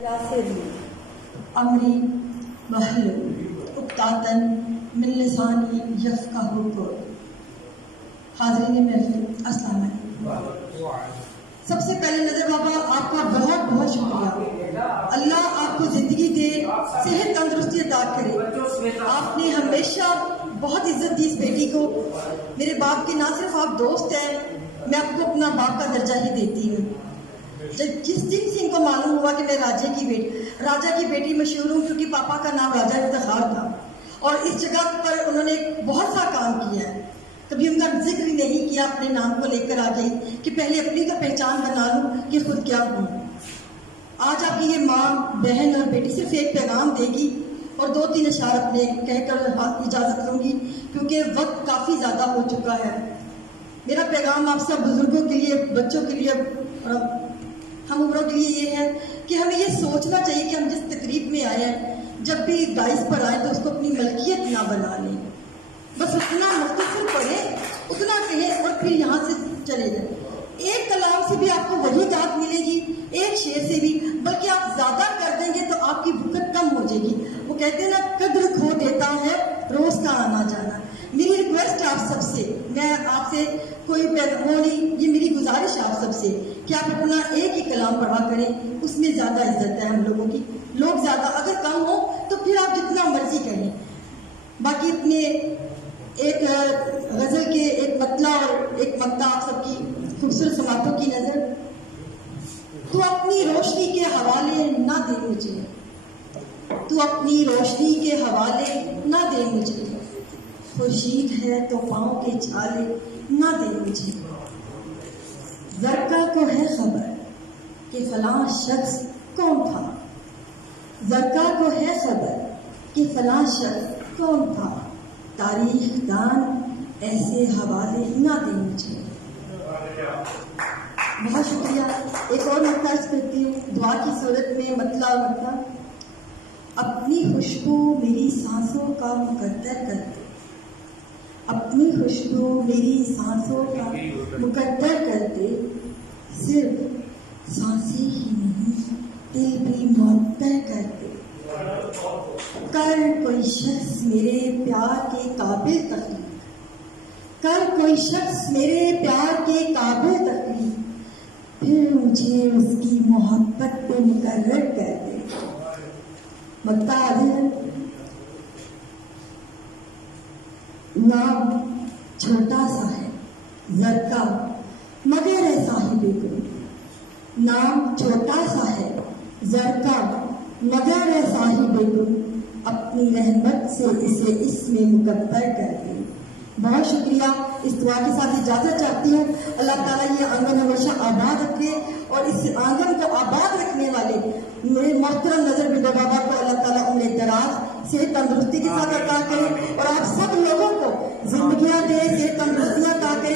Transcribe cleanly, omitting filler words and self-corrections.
यासिरी अमरी महल उक्तातन मिन लिसानी यफ़क़हू क़ौली। हाज़रीन महफ़िल, अस्सलाम वालेकुम। सबसे पहले नजर बाबा आपका बहुत बहुत शुक्रिया। अल्लाह आपको जिंदगी दे, सेहत तंदुरुस्ती अता करे। आपने हमेशा बहुत इज्जत दी इस बेटी को। मेरे बाप के ना सिर्फ आप दोस्त हैं, मैं आपको अपना बाप का दर्जा ही देती हूँ। जब जिस दिन से इनको मालूम हुआ कि मैं राजा की बेटी मशहूर हूँ, क्योंकि पापा का नाम राजा इफ्तिखार था और इस जगह पर उन्होंने बहुत सा काम किया है। कभी उनका जिक्र नहीं किया, अपने नाम को लेकर आ गई कि पहले अपनी का पहचान बना लूं कि खुद क्या हूँ। आज आपकी ये माँ, बहन और बेटी सिर्फ एक पैगाम देगी और 2-3 अशार अपने कहकर इजाजत लूंगी, क्योंकि वक्त काफी ज्यादा हो चुका है। मेरा पैगाम आप सब बुजुर्गों के लिए, बच्चों के लिए, हम उम्रों के लिए ये है कि हमें ये सोचना चाहिए कि हम जिस तकरीब में आए हैं, जब भी दाइस पर आए तो उसको अपनी मलकियत ना बना लें। बस उतना मुख्तसर पढ़ें, उतना कहें और फिर यहाँ से चले जाए। एक कलाम से भी आपको वही दाद मिलेगी, एक शेर से भी, बल्कि आप ज्यादा कर देंगे तो आपकी भुकत कम हो जाएगी। वो कहते हैं ना, कद्र खो देता है रोज का आना जाना। मेरी रिक्वेस्ट आप सबसे, मैं आपसे कोई पैगाम नहीं, ये मेरी गुजारिश आप सबसे कि आप अपना एक ही कलाम पढ़ा करें। उसमें ज्यादा इज्जत है हम लोगों की। लोग ज्यादा अगर कम हो तो फिर आप जितना मर्जी करें। बाकी अपने एक गजल के एक मतला और एक मक्ता आप सबकी खूबसूरत समातों की नजर, तू अपनी रोशनी के हवाले ना दे मुझे, तू अपनी रोशनी के हवाले ना दे मुझे, खुर्शीद है तो पाँव के छाले ना दे मुझे। ज़रका को है खबर कि फलां शख्स कौन था, ज़रका को है खबर कि फलां शख्स कौन था, तारीख दान ऐसे हवाले ना दे मुझे। बहुत शुक्रिया। एक और मत्ता करती हूँ दुआ की सूरत में, मतला मत्ता। अपनी खुशबू मेरी सांसों का मुकद्दर कर दे, अपनी खुशबू मेरी सांसों का मुकद्दर कर दे, सिर्फ सांसें ही नहीं दिल भी मुअत्तर कर दे। कर कोई शख्स मेरे प्यार के काबिल तकलीफ, कर कोई शख्स मेरे प्यार के काबिल तकलीफ, फिर मुझे उसकी मोहब्बत पे मुकर्रर कर दे। मत्ता नाम छोटा सा है ज़रका मगर है साहिबे गुल, नाम छोटा सा है ज़रका मगर है साहिबे गुल, अपनी रहमत से इसे इसमें मुकद्दर कर दे। बहुत शुक्रिया। इस दुआ के साथ इजाजत चाहती हूँ। अल्लाह ताला ये आंगन हमेशा आबाद रखे और इस आंगन को आबाद रखने वाले मेरे मोहतरम नजर बिंदु बाबा को अल्लाह ताला उन्हें दराज सेहत तंदुरुस्ती के साथ अता करे और आप सब लोगों को जिंदगियां दे, सेहत तंदुरुस्तियां अता करे।